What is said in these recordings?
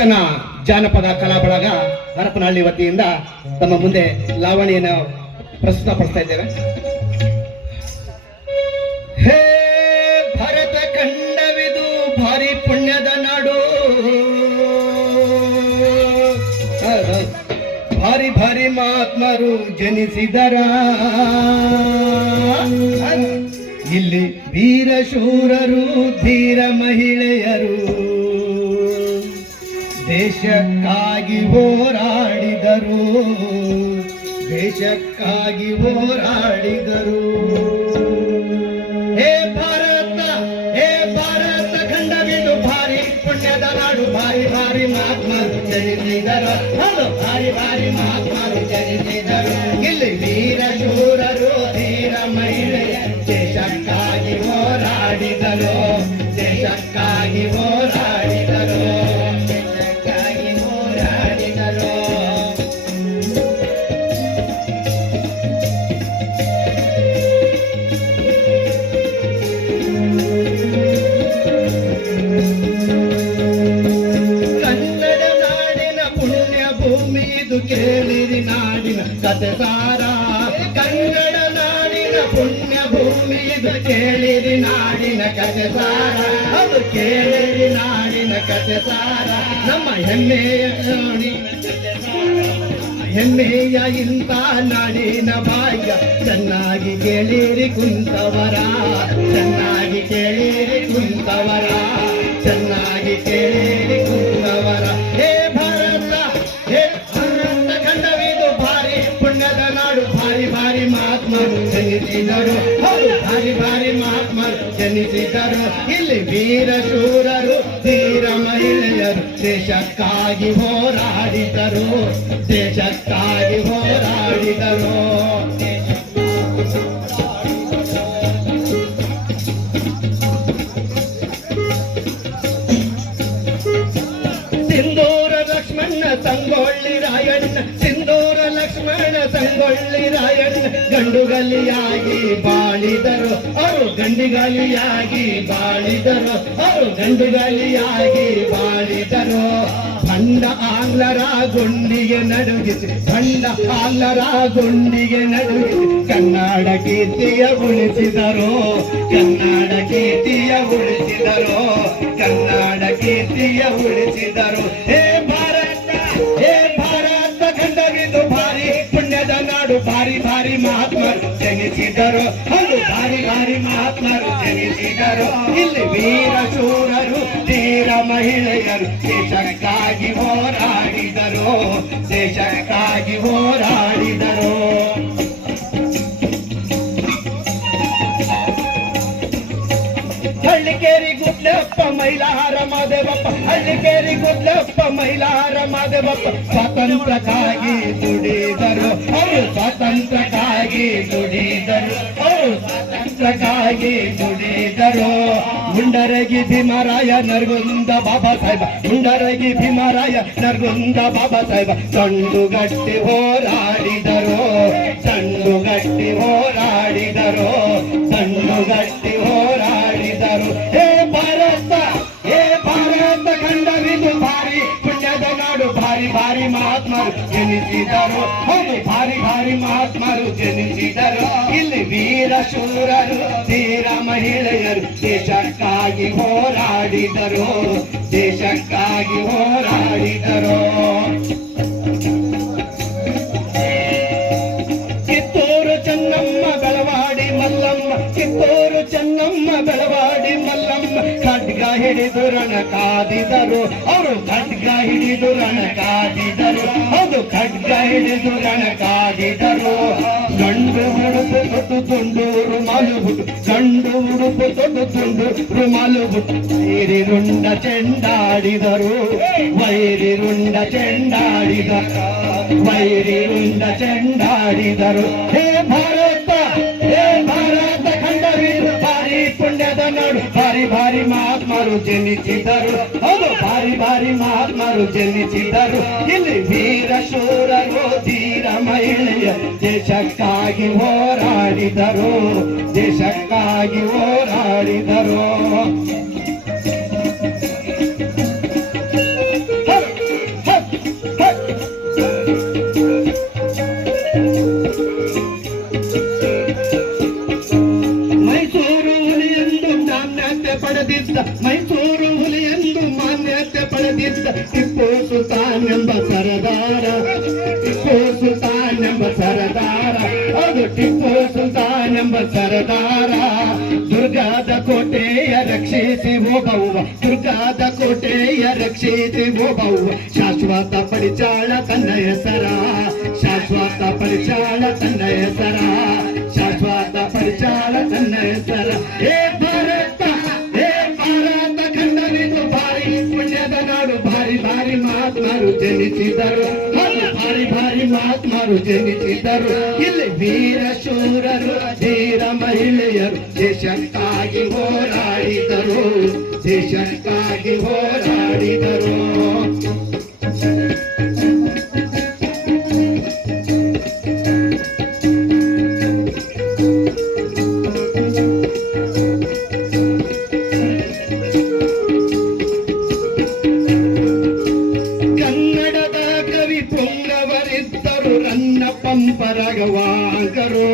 ತನ್ನ ಜಾನಪದ ಕಲಾ ಬಳಗ ಹರಪನಹಳ್ಳಿ ವತಿಯಿಂದ ತಮ್ಮ ಮುಂದೆ ಲಾವಣಿಯನ್ನು ಪ್ರಸ್ತುತಪಡಿಸ್ತಾ ಇದ್ದೇವೆ. ಹೇ ಭರತ ಖಂಡವಿದು ಭಾರಿ ಪುಣ್ಯದ ನಾಡು, ಭಾರಿ ಭಾರಿ ಮಹಾತ್ಮರು ಜನಿಸಿದರ ಇಲ್ಲಿ ವೀರ ಶೂರರು ಧೀರ ಮಹಿಳೆಯರು ದೇಶಕ್ಕಾಗಿ ಹೋರಾಡಿದರು, ದೇಶಕ್ಕಾಗಿ ಹೋರಾಡಿದರು. ಹೇ ಭಾರತ ಖಂಡವಿದು ಭಾರಿ ಪುಣ್ಯದ ನಾಡು, ಭಾರಿ ಭಾರಿ ಮಹಾತ್ಮರು ಜನಿಸಿದರು, ಅದು ಭಾರಿ ಭಾರಿ ಮಹಾತ್ಮರು ಜನಿಸಿದರು. ಇಲ್ಲಿ ವೀರ ಶೂರರು ಧೀರ ಮಹಿಳೆಯ ದೇಶಕ್ಕಾಗಿ ಹೋರಾಡಿದರು, ದೇಶಕ್ಕಾಗಿ ಹೋರಾಡಿದರು, ದೇಶಕ್ಕಾಗಿ ಹೋರಾಡಿದರು. ಕನ್ನಡ ನಾಡಿನ ಪುಣ್ಯ ಭೂಮಿ ಇದು ಕೇಳಿರಿ ನಾಡಿನ ಕತೆ ಸಾರ, ಕನ್ನಡ ನಾಡಿನ ಪುಣ್ಯ ಭೂಮಿ ಇದು ಕೇಳಿರಿ ನಾಡಿನ ಕತೆ ಸಾರ, ಅದು ಕೇಳಿರಿ ನಾಡಿನ ಕತೆ ಸಾರ. ನಮ್ಮ ಹೆಮ್ಮೆಯ ಹೆಮ್ಮೆಯ ಇಂಥ ನಾಡಿನ ಭಾಗ್ಯ ಚೆನ್ನಾಗಿ ಕೇಳಿರಿ ಕುಂತವರ, ಚೆನ್ನಾಗಿ ಕೇಳಿರಿ ಕುಂತವರ, ಚೆನ್ನಾಗಿ ಕೇಳಿರಿ ಕುಂತವರ. ಹೇ ಭಾರತ ಖಂಡವಿದು ಭಾರಿ ಪುಣ್ಯದ ನಾಡು, ಭಾರಿ ಭಾರಿ ಮಹಾತ್ಮರು ಜನಿಸಿದರು, ಹೌದು ಭಾರಿ ಭಾರಿ ಮಹಾತ್ಮರು ಜನಿಸಿದರು. ಇಲ್ಲಿ ವೀರ ಶೂರರು ಧೀರ ಮಹಿಳೆಯರು ದೇಶಕ್ಕಾಗಿ ಹೋರಾಡಿದರು, ದೇಶಕ್ಕಾಗಿ ಹೋರಾಡಿದರು. ಸಿಂಧೂರ ಲಕ್ಷ್ಮಣ ಸಂಗೊಳ್ಳಿ ರಾಯಣ್ಣ, ಸಿಂಧೂರ ಲಕ್ಷ್ಮಣ ಸಂಗೊಳ್ಳಿ ರಾಯಣ್ಣ ಗಂಡುಗಲಿಯಾಗಿ ಬಾಳಿದರು, ಅವರು ಗಂಡುಗಲಿಯಾಗಿ ಬಾಳಿದರು, ಅವರು ಗಂಡುಗಲಿಯಾಗಿ ಬಾಳಿದರು. ಭಂಡ ಆಂಗ್ಲರ ಗುಂಡಿಗೆ ನಡುಗಿಸಿ, ಭಂಡ ಆಂಗ್ಲರ ಗುಂಡಿಗೆ ನಡುಗಿಸಿ ಕನ್ನಡ ಕೀರ್ತಿಯ ಉಳಿಸಿದರು, ಕನ್ನಡ ಕೀರ್ತಿಯ ಉಳಿಸಿದರು, ಕನ್ನಡ ಕೀರ್ತಿಯ ಉಳಿಸಿದರು. ಹೇ ಭಾರತ ಖಂಡವಿದು ಭಾರಿ ಪುಣ್ಯದ ನಾಡು, ಭಾರಿ ಭಾರಿ ಮಹಾತ್ಮರು ಜನಿಸಿದರು, ಅದು ಭಾರಿ ಭಾರಿ ಮಹಾತ್ಮರು ಜನಿಸಿದರು. ಇಲ್ಲಿ ವೀರ ಶೂರರು ಧೀರ ಮಹಿಳೆಯರು ದೇಶಕ್ಕಾಗಿ ಹೋರಾಡಿದರು, ದೇಶಕ್ಕಾಗಿ ಹೋರಾಡಿದರು. ಹಳ್ಳಿಕೇರಿ ಗುಡ್ಲಪ್ಪ ಮೈಲಾರ ಮಾದೇವಪ್ಪ, ಹಳ್ಳಿಕೇರಿ ಗುಡ್ಲಪ್ಪ ಮೈಲಾರ ಮಾದೇವಪ್ಪ ಸ್ವಾತಂತ್ರ್ಯಕ್ಕಾಗಿ ದುಡಿದರು, ಅವರು ಸ್ವಾತಂತ್ರ್ಯಕ್ಕಾಗಿ ದುಡಿದರು, ಅವರು ಸ್ವಾತಂತ್ರ್ಯಕ್ಕಾಗಿ ದುಡಿದರು. ಮುಂಡರಗಿ ಭೀಮರಾಯ ನರಗುಂದ ಬಾಬಾ ಸಾಹೇಬ, ಮುಂಡರಗಿ ಭೀಮರಾಯ ನರಗುಂದ ಬಾಬಾ ಸಾಹೇಬ ಸಂಡುಗಟ್ಟಿ ಹೋರಾಡಿದರು, ಸಂಡುಗಟ್ಟಿ ಹೋರಾಡಿದರು, ಸಂಡುಗಟ್ಟಿ ಹೋರಾಡಿದರು. ಹೇ ಭಾರತ ಖಂಡವಿದು ಭಾರಿ ಪುಣ್ಯದ ನಾಡು, ಭಾರಿ ಭಾರಿ ಮಹಾತ್ಮರು ಜನಿಸಿದರು, ಹೌದು ಭಾರಿ ಭಾರಿ ಮಹಾತ್ಮರು ಜನಿಸಿದರು. ಇಲ್ಲಿ ವೀರ ಶೂರರು ಧೀರ ಮಹಿಳೆಯರು ದೇಶಕ್ಕಾಗಿ ಹೋರಾಡಿದರು, ದೇಶಕ್ಕಾಗಿ ಹೋರಾಡಿದರು. ಕಿತ್ತೂರು ಚೆನ್ನಮ್ಮ ಬೆಳವಾಡಿ ಮಲ್ಲಮ್ಮ, ಕಿತ್ತೂರು ಚೆನ್ನಮ್ಮ ಬೆಳವಾಡಿ ಮಲ್ಲಮ್ಮ ಖಡ್ಗ ಹಿಡಿದು ರಣ ಕಾದಿದರು, ಅವರು ಖಡ್ಗ ಹಿಡಿದು ರಣ ಕಾದಿದರು, ಹೌದು ಖಡ್ಗ ಹಿಡಿದು ರಣ ಕಾದಿದರು. ಗಂಡು ಉಡುಪು ತೊಟ್ಟು ತುಂಡು ರುಮಾಲು ಬಿಟ್ಟು, ಗಂಡು ಉಡುಪು ತೊಟ್ಟು ತುಂಡು ರುಮಾಲು ಬಿಟ್ಟು ವೈರಿ ರುಂಡ ಚೆಂಡಾಡಿದರು, ವೈರಿ ರುಂಡ ಚೆಂಡಾಡಿದರು, ವೈರಿ ರುಂಡ ಚೆಂಡಾಡಿದರು. ಹೇ ಭಾರತ ಖಂಡವಿದು ಭಾರಿ ಪುಣ್ಯದ ನಾಡು, ಭಾರಿ ಭಾರಿ ಮಹಾತ್ಮರು ಜನಿಸಿದರು, ಹೌದು ಭಾರಿ ಭಾರಿ ಮಹಾತ್ಮರು ಜನಿಸಿದರು. ಇಲ್ಲಿ ವೀರ ಶೂರರು ಧೀರ ಮಹಿಳೆಯ ದೇಶಕ್ಕಾಗಿ ಹೋರಾಡಿದರು, ದೇಶಕ್ಕಾಗಿ ಹೋರಾಡಿದರು. ಮೆರೆದಿದ್ದ ಟಿಪ್ಪು ಸುಲ್ತಾನ್ ಎಂಬ ಸರದಾರ, ಟಿಪ್ಪು ಸುಲ್ತಾನ್ ಎಂಬ ಸರದಾರ, ಅದು ಟಿಪ್ಪು ಸುಲ್ತಾನ್ ಎಂಬ ಸರದಾರ. ದುರ್ಗಾದ ಕೋಟೆಯ ರಕ್ಷಿಸಿ ಹೋಗವ್ವ, ದುರ್ಗಾದ ಕೋಟೆಯ ರಕ್ಷಿಸಿ ಹೋಗವ್ವ, ಶಾಶ್ವತ ಪರಿಚಾಳ ತನ್ನ ಹೆಸರ, ಶಾಶ್ವತ ಪರಿಚಾಳ ತನ್ನ ಹೆಸರ, ಶಾಶ್ವತ ಪರಿಚಾಳ ತನ್ನ ಹೆಸರ. ಹೇ ಭಾರತ, ಹೇ ಭಾರತ ಖಂಡವಿದು ಭಾರಿ ಪುಣ್ಯದ ನಾಡು, ಭಾರಿ ಭಾರಿ ಮಹಾತ್ಮರು ಜನಿಸಿದರು, ಭಾರಿ ಭಾರಿ ಮಹಾತ್ಮರು ಜನಿಸಿದರು. ಇಲ್ಲಿ ವೀರ ಶೂರರು ಧೀರ ಮಹಿಳೆಯರು ದೇಶಕ್ಕಾಗಿ ಹೋರಾಡಿದರು, ದೇಶಕ್ಕಾಗಿ ಹೋರಾಡಿದರು. ರನ್ನ ಪಂಪರಗವಾಂಕರು,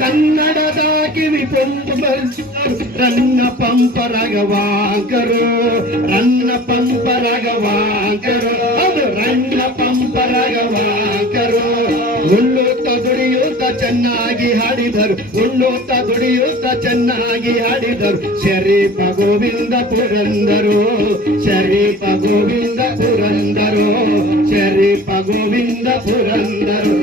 ಕನ್ನಡದ ಕಿವಿ ಪೊಂಬರಿದ್ದರು ರನ್ನ ಪಂಪರಗವಾಂಕರು, ರನ್ನ ಪಂಪರಗವಾಂಕರು, ಅದು ರನ್ನ ಪಂಪರಗವಾಂಕರು. ಉಣ್ಣುತ್ತ ದುಡಿಯುತ್ತ ಚೆನ್ನಾಗಿ ಹಾಡಿದರು, ಉಣ್ಣುತ್ತ ದುಡಿಯುತ್ತ ಚೆನ್ನಾಗಿ ಹಾಡಿದರು. ಶರೀಫ ಗೋವಿಂದ ಪುರಂದರು, ಶರೀಫ ಗೋವಿಂದ ಪುರಂದರು, ಶರೀಫ ಗೋವಿಂದ ಪುರಂದರು.